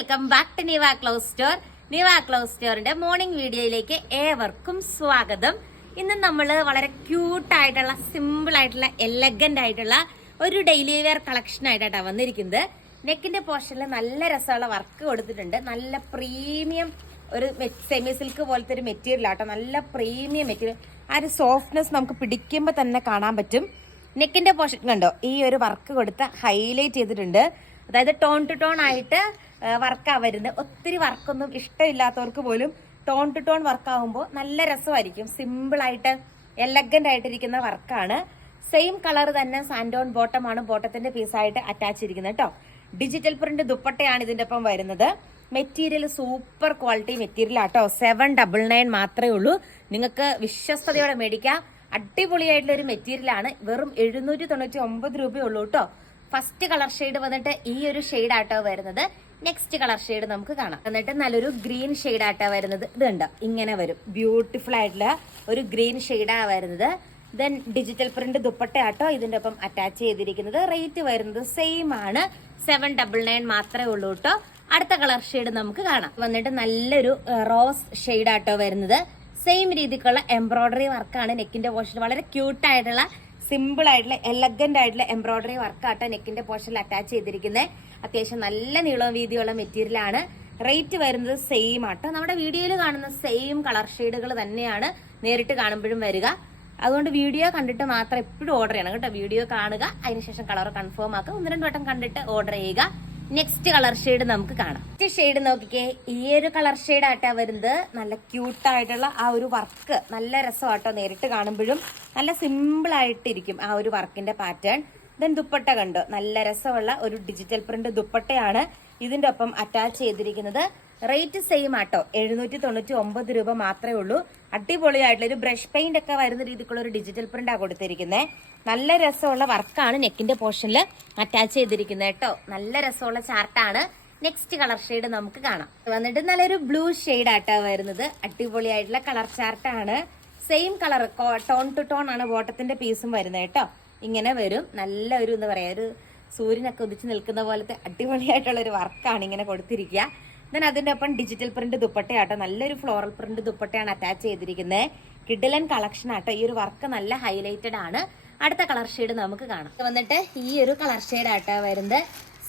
Welcome back to Niva clothes store. Niva clothes സ്റ്റോറിന്റെ morning വീഡിയോയിലേക്ക് ഏവർക്കും സ്വാഗതം. ഇന്ന് നമ്മൾ വളരെ ക്യൂട്ട് ആയിട്ടുള്ള സിമ്പിൾ ആയിട്ടുള്ള എലഗന്റ് ആയിട്ടുള്ള ഒരു ഡെയിലി വെയർ കളക്ഷൻ ആയിട്ടാണ് വന്നിരിക്കുന്നത്. നെക്കിന്റെ പോർഷനിൽ നല്ല രസമുള്ള വർക്ക് കൊടുത്തിട്ടുണ്ട്. നല്ല പ്രീമിയം ഒരു സെമി സിൽക്ക് പോലത്തെ ഒരു മെറ്റീരിയൽ ആട്ടോ. നല്ല പ്രീമിയം മെറ്റീരിയൽ ആ ഒരു സോഫ്റ്റ്നെസ് നമുക്ക് പിടിക്കുമ്പോൾ തന്നെ കാണാൻ പറ്റും. നെക്കിന്റെ പോർഷൻ കണ്ടോ? ഈ ഒരു വർക്ക് കൊടുത്ത് ഹൈലൈറ്റ് ചെയ്തിട്ടുണ്ട്. അതായത് ടോൺ ടു ടോൺ ആയിട്ട് വർക്കാ വരുന്നത് ഒത്തിരി വർക്കൊന്നും ഇഷ്ടമില്ലാത്തവർക്ക് പോലും ടോൺ ടു ടോൺ വർക്കാവുമ്പോൾ നല്ല രസമായിരിക്കും. സിമ്പിളായിട്ട് എലഗന്റ് ആയിട്ടിരിക്കുന്ന വർക്കാണ്. സെയിം കളർ തന്നെ സാൻഡോൺ ബോട്ടം ആണ് ബോട്ടത്തിന്റെ പീസായിട്ട് അറ്റാച്ച് ഇരിക്കുന്നത് കേട്ടോ. ഡിജിറ്റൽ പ്രിന്റ് ദുപ്പട്ടയാണ് ഇതിന്റെ ഒപ്പം വരുന്നത്. മെറ്റീരിയൽ സൂപ്പർ ക്വാളിറ്റി മെറ്റീരിയൽ ആട്ടോ സെവൻ ഡബിൾ നയൻ മാത്രമേ ഉള്ളൂ. നിങ്ങൾക്ക് വിശ്വസ്തയോടെ മേടിക്കാം. അടിപൊളിയായിട്ടുള്ള ഒരു മെറ്റീരിയൽ ആണ് വെറും എഴുന്നൂറ്റി തൊണ്ണൂറ്റി ഒമ്പത് രൂപയേ ഉള്ളൂ കേട്ടോ. ഫസ്റ്റ് കളർ ഷെയ്ഡ് വന്നിട്ട് ഈ ഒരു ഷെയ്ഡ് ആട്ടോ വരുന്നത്. നെക്സ്റ്റ് കളർ ഷെയ്ഡ് നമുക്ക് കാണാം. എന്നിട്ട് നല്ലൊരു ഗ്രീൻ ഷെയ്ഡ് ആട്ടോ വരുന്നത്. ഇത് ഇങ്ങനെ വരും. ബ്യൂട്ടിഫുൾ ആയിട്ടുള്ള ഒരു ഗ്രീൻ ഷെയ്ഡാ വരുന്നത്. ദെൻ ഡിജിറ്റൽ പ്രിന്റ് ദുപ്പട്ട ആട്ടോ ഇതിന്റെ ഒപ്പം അറ്റാച്ച് ചെയ്തിരിക്കുന്നത്. റേറ്റ് വരുന്നത് സെയിം ആണ്. സെവൻ ഡബിൾ നയൻ മാത്രമേ ഉള്ളൂ കേട്ടോ. അടുത്ത കളർ ഷെയ്ഡ് നമുക്ക് കാണാം. വന്നിട്ട് നല്ലൊരു റോസ് ഷെയ്ഡ് ആട്ടോ വരുന്നത്. സെയിം രീതിക്കുള്ള എംബ്രോയിഡറി വർക്കാണ് നെക്കിന്റെ പോർഷൻ വളരെ ക്യൂട്ട് ആയിട്ടുള്ള സിമ്പിൾ ആയിട്ടുള്ള എലഗന്റ് ആയിട്ടുള്ള എംബ്രോയിഡറി വർക്കാട്ടോ നെക്കിന്റെ പോർഷനിൽ അറ്റാച്ച് ചെയ്തിരിക്കുന്നത്. അത്യാവശ്യം നല്ല നീളവും വീതിയുള്ള മെറ്റീരിയൽ ആണ്. റേറ്റ് വരുന്നത് സെയിം ആട്ടോ. നമ്മുടെ വീഡിയോയിൽ കാണുന്ന സെയിം കളർ ഷെയ്ഡുകൾ തന്നെയാണ് നേരിട്ട് കാണുമ്പോഴും വരിക. അതുകൊണ്ട് വീഡിയോ കണ്ടിട്ട് മാത്രം എപ്പോഴും ഓർഡർ ചെയ്യണം കേട്ടോ. വീഡിയോ കാണുക അതിനുശേഷം കളർ കൺഫേം ആക്കുക. ഒന്ന് രണ്ട് വട്ടം കണ്ടിട്ട് ഓർഡർ ചെയ്യുക. നെക്സ്റ്റ് കളർ ഷെയ്ഡ് നമുക്ക് കാണാം. നെക്സ്റ്റ് ഷെയ്ഡ് നോക്കിക്കേ. ഈ ഒരു കളർ ഷെയ്ഡ് ആട്ടാ വരുന്നത്. നല്ല ക്യൂട്ടായിട്ടുള്ള ആ ഒരു വർക്ക് നല്ല രസമാട്ടോ നേരിട്ട് കാണുമ്പോഴും. നല്ല സിമ്പിൾ ആയിട്ടിരിക്കും ആ ഒരു വർക്കിന്റെ പാറ്റേൺ ദെൻ ദുപ്പട്ട കണ്ടോ. നല്ല രസമുള്ള ഒരു ഡിജിറ്റൽ പ്രിന്റ് ദുപ്പട്ടയാണ് ഇതിന്റെ ഒപ്പം അറ്റാച്ച് ചെയ്തിരിക്കുന്നത്. റേറ്റ് സെയിം ആട്ടോ. എഴുന്നൂറ്റി തൊണ്ണൂറ്റി ഒമ്പത് രൂപ മാത്രമേ ഉള്ളൂ. അടിപൊളിയായിട്ടുള്ള ഒരു ബ്രഷ് പെയിന്റ് ഒക്കെ വരുന്ന രീതിക്കുള്ള ഒരു ഡിജിറ്റൽ പ്രിന്റ് ആ കൊടുത്തിരിക്കുന്നത് നല്ല രസമുള്ള വർക്കാണ് നെക്കിന്റെ പോർഷനിൽ അറ്റാച്ച് ചെയ്തിരിക്കുന്നത് കേട്ടോ. നല്ല രസമുള്ള ചാർട്ടാണ് നെക്സ്റ്റ് കളർ ഷെയ്ഡ് നമുക്ക് കാണാം. വന്നിട്ട് നല്ലൊരു ബ്ലൂ ഷെയ്ഡ് ആട്ടോ വരുന്നത്. അടിപൊളിയായിട്ടുള്ള colour ചാർട്ടാണ് same colour tone to tone ആണ് ബോട്ടത്തിന്റെ പീസും വരുന്നത് കേട്ടോ. ഇങ്ങനെ വരും. നല്ല ഒരു എന്താ പറയാ ഒരു സൂര്യനൊക്കെ ഉദിച്ച് നിൽക്കുന്ന പോലത്തെ അടിപൊളിയായിട്ടുള്ള ഒരു വർക്കാണ് ഇങ്ങനെ കൊടുത്തിരിക്കുക. ദെൻ അതിന്റെ ഒപ്പം ഡിജിറ്റൽ പ്രിന്റ് ദുപ്പട്ടയാട്ടോ നല്ലൊരു ഫ്ലോറൽ പ്രിന്റ് ദുപ്പട്ടയാണ് അറ്റാച്ച് ചെയ്തിരിക്കുന്നത് കിഡിലൻ കളക്ഷൻ ആട്ടോ ഈ ഒരു വർക്ക് നല്ല ഹൈലൈറ്റഡ് ആണ്. അടുത്ത കളർ ഷെയ്ഡ് നമുക്ക് കാണാം. വന്നിട്ട് ഈ ഒരു കളർ ഷെയ്ഡ് ആട്ടോ വരുന്നത്.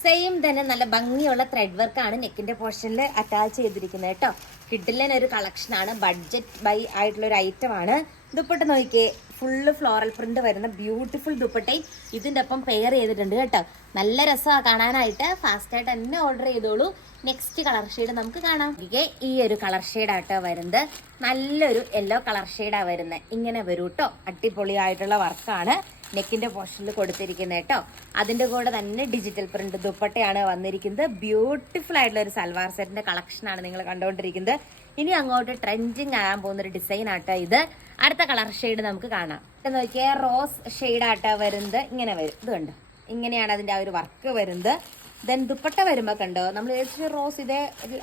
സെയിം തന്നെ നല്ല ഭംഗിയുള്ള ത്രെഡ് വർക്കാണ് നെക്കിന്റെ പോർഷനിൽ അറ്റാച്ച് ചെയ്തിരിക്കുന്നത് കേട്ടോ. കിഡിലൻ ഒരു കളക്ഷൻ ആണ് ബഡ്ജറ്റ് ബൈ ആയിട്ടുള്ള ഒരു ഐറ്റം ആണ് ദുപ്പട്ട നോക്കിയേ ഫുള്ള് ഫ്ലോറൽ പ്രിന്റ് വരുന്ന ബ്യൂട്ടിഫുൾ ദുപ്പട്ടയും ഇതിന്റെ ഒപ്പം പെയർ ചെയ്തിട്ടുണ്ട് കേട്ടോ. നല്ല രസമാണ് കാണാനായിട്ട്. ഫാസ്റ്റ് ആയിട്ട് തന്നെ ഓർഡർ ചെയ്തോളൂ. നെക്സ്റ്റ് കളർ ഷെയ്ഡ് നമുക്ക് കാണാം. ഇ게 ഈ ഒരു കളർ ഷെയ്ഡ് ആട്ടോ വരുന്നത്. നല്ലൊരു യെല്ലോ കളർ ഷെയ്ഡാണ് വരുന്നത്. ഇങ്ങനെ വരൂ കേട്ടോ അടിപൊളിയായിട്ടുള്ള വർക്കാണ് നെക്കിന്റെ പോർഷനിൽ കൊടുത്തിരിക്കുന്നത് കേട്ടോ. അതിന്റെ കൂടെ തന്നെ ഡിജിറ്റൽ പ്രിന്റ് ദുപ്പട്ടയാണ് വന്നിരിക്കുന്നത്. ബ്യൂട്ടിഫുൾ ആയിട്ടുള്ള ഒരു സൽവാർ സെറ്റിന്റെ കളക്ഷനാണ് നിങ്ങൾ കണ്ടുകൊണ്ടിരിക്കുന്നത് ഇനി അങ്ങോട്ട് ട്രെൻഡിങ് ആകാൻ പോകുന്ന ഒരു ഡിസൈൻ ആട്ടോ ഇത്. അടുത്ത കളർ ഷെയ്ഡ് നമുക്ക് കാണാം. നോക്കിയാൽ റോസ് ഷെയ്ഡ് ആട്ടോ വരുന്നത്. ഇങ്ങനെ വരും. ഇത് കണ്ടോ? ഇങ്ങനെയാണ് അതിന്റെ ആ ഒരു വർക്ക് വരുന്നത്. ദെൻ ദുപ്പട്ട വരുമ്പോൾ കണ്ടോ? നമ്മൾ റോസ് ഇതേ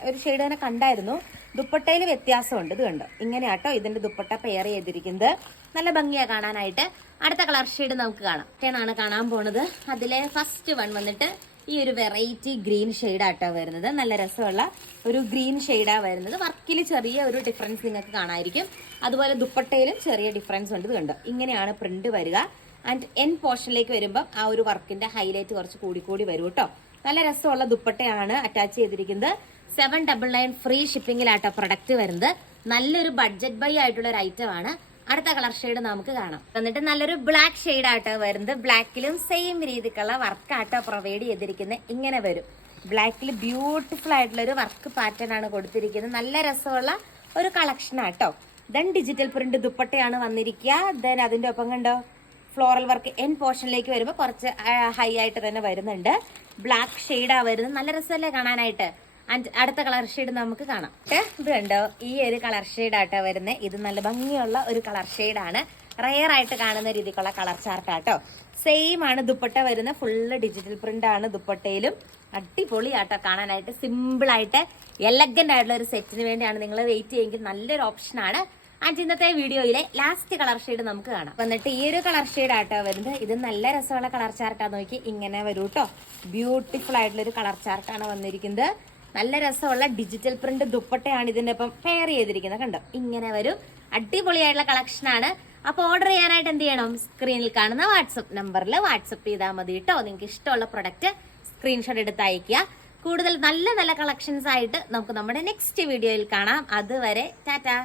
ഒരു ഷെയ്ഡ് തന്നെ കണ്ടായിരുന്നു. ദുപ്പട്ടയിൽ വ്യത്യാസമുണ്ട്. ഇത് കണ്ടോ? ഇങ്ങനെയാട്ടോ ഇതിന്റെ ദുപ്പട്ട പെയർ ചെയ്തിരിക്കുന്നത്. നല്ല ഭംഗിയാണ് കാണാനായിട്ട്. അടുത്ത കളർ ഷെയ്ഡ് നമുക്ക് കാണാം. ആണ് കാണാൻ പോണത്. അതിലെ ഫസ്റ്റ് വൺ വന്നിട്ട് ഈ ഒരു വെറൈറ്റി ഗ്രീൻ ഷെയ്ഡാട്ടോ വരുന്നത്. നല്ല രസമുള്ള ഒരു ഗ്രീൻ ഷെയ്ഡാ വരുന്നത്. വർക്കിൽ ചെറിയ ഒരു ഡിഫറൻസ് നിങ്ങൾക്ക് കാണാമായിരിക്കും അതുപോലെ ദുപ്പട്ടയിലും ചെറിയ ഡിഫറൻസ് ഉണ്ട്. ഇത് കണ്ടോ? ഇങ്ങനെയാണ് പ്രിന്റ് വരിക. ആൻഡ് എൻ പോർഷനിലേക്ക് വരുമ്പോൾ ആ ഒരു വർക്കിന്റെ ഹൈലൈറ്റ് കുറച്ച് കൂടിക്കൂടി കൂടി വരും കേട്ടോ. നല്ല രസമുള്ള ദുപ്പട്ടയാണ് അറ്റാച്ച് ചെയ്തിരിക്കുന്നത്. സെവൻ ഡബിൾ നയൻ ഫ്രീ ഷിപ്പിംഗിലാട്ടോ പ്രൊഡക്റ്റ് വരുന്നത്. നല്ലൊരു ബഡ്ജറ്റ് ബൈ ആയിട്ടുള്ള ഒരു ഐറ്റം ആണ്. അടുത്ത കളർ ഷെയ്ഡ് നമുക്ക് കാണാം. എന്നിട്ട് നല്ലൊരു ബ്ലാക്ക് ഷെയ്ഡ് ആട്ടോ വരുന്നത്. ബ്ലാക്കിലും സെയിം രീതിക്കുള്ള വർക്കാട്ടോ പ്രൊവൈഡ് ചെയ്തിരിക്കുന്നത് ഇങ്ങനെ വരും. ബ്ലാക്കിൽ ബ്യൂട്ടിഫുൾ ആയിട്ടുള്ള ഒരു വർക്ക് പാറ്റേൺ ആണ് കൊടുത്തിരിക്കുന്നത്. നല്ല രസമുള്ള ഒരു കളക്ഷൻ ആട്ടോ. ദെൻ ഡിജിറ്റൽ പ്രിന്റ് ദുപ്പട്ടയാണ് വന്നിരിക്കുക. ദെൻ അതിന്റെ ഒപ്പം കണ്ടോ? ഫ്ലോറൽ വർക്ക് എൻ പോർഷനിലേക്ക് വരുമ്പോൾ കുറച്ച് ഹൈ ആയിട്ട് തന്നെ വരുന്നുണ്ട്. ബ്ലാക്ക് ഷെയ്ഡാണ് വരുന്നത്. നല്ല രസമല്ലേ കാണാനായിട്ട്? അടുത്ത കളർ ഷെയ്ഡ് നമുക്ക് കാണാം. ഏ, കണ്ടോ? ഈ ഒരു കളർ ഷെയ്ഡാട്ടോ വരുന്നത് ഇത് നല്ല ഭംഗിയുള്ള ഒരു കളർ ഷെയ്ഡാണ് റയർ ആയിട്ട് കാണുന്ന രീതിക്കുള്ള കളർ ചാർട്ടാട്ടോ സെയിം ആണ് ദുപ്പട്ട വരുന്ന. ഫുള്ള് ഡിജിറ്റൽ പ്രിന്റ് ആണ് ദുപ്പട്ടയിലും. അടിപൊളിയാട്ടോ കാണാനായിട്ട്. സിമ്പിൾ ആയിട്ട് എലഗന്റ് ആയിട്ടുള്ള ഒരു സെറ്റിന് വേണ്ടിയാണ് നിങ്ങൾ വെയിറ്റ് ചെയ്യുമെങ്കിൽ നല്ലൊരു ഓപ്ഷനാണ് ആൻഡ് ഇന്നത്തെ വീഡിയോയിലെ ലാസ്റ്റ് കളർ ഷെയ്ഡ് നമുക്ക് കാണാം. വന്നിട്ട് ഈ ഒരു കളർ ഷെയ്ഡ് ആട്ടോ വരുന്നത്. ഇത് നല്ല രസമുള്ള കളർ ചാർട്ടാ നോക്കി ഇങ്ങനെ വരൂ കേട്ടോ ബ്യൂട്ടിഫുൾ ആയിട്ടുള്ള ഒരു കളർ ചാർട്ടാണ് വന്നിരിക്കുന്നത്. നല്ല രസമുള്ള ഡിജിറ്റൽ പ്രിന്റ് ദുപ്പട്ടയാണ് ഇതിന്റെ ഒപ്പം പെയർ ചെയ്തിരിക്കുന്നത്. കണ്ടോ? ഇങ്ങനെ വരും അടിപൊളിയായിട്ടുള്ള കളക്ഷൻ ആണ്. അപ്പോൾ ഓർഡർ ചെയ്യാനായിട്ട് എന്ത് ചെയ്യണം? സ്ക്രീനിൽ കാണുന്ന വാട്സപ്പ് നമ്പറിൽ വാട്സപ്പ് ചെയ്താൽ മതി കേട്ടോ നിങ്ങൾക്ക് ഇഷ്ടമുള്ള പ്രൊഡക്റ്റ് സ്ക്രീൻഷോട്ട് എടുത്ത് അയക്കുക കൂടുതൽ നല്ല നല്ല കളക്ഷൻസ് ആയിട്ട് നമുക്ക് നമ്മുടെ നെക്സ്റ്റ് വീഡിയോയിൽ കാണാം. അതുവരെ ടാറ്റാ.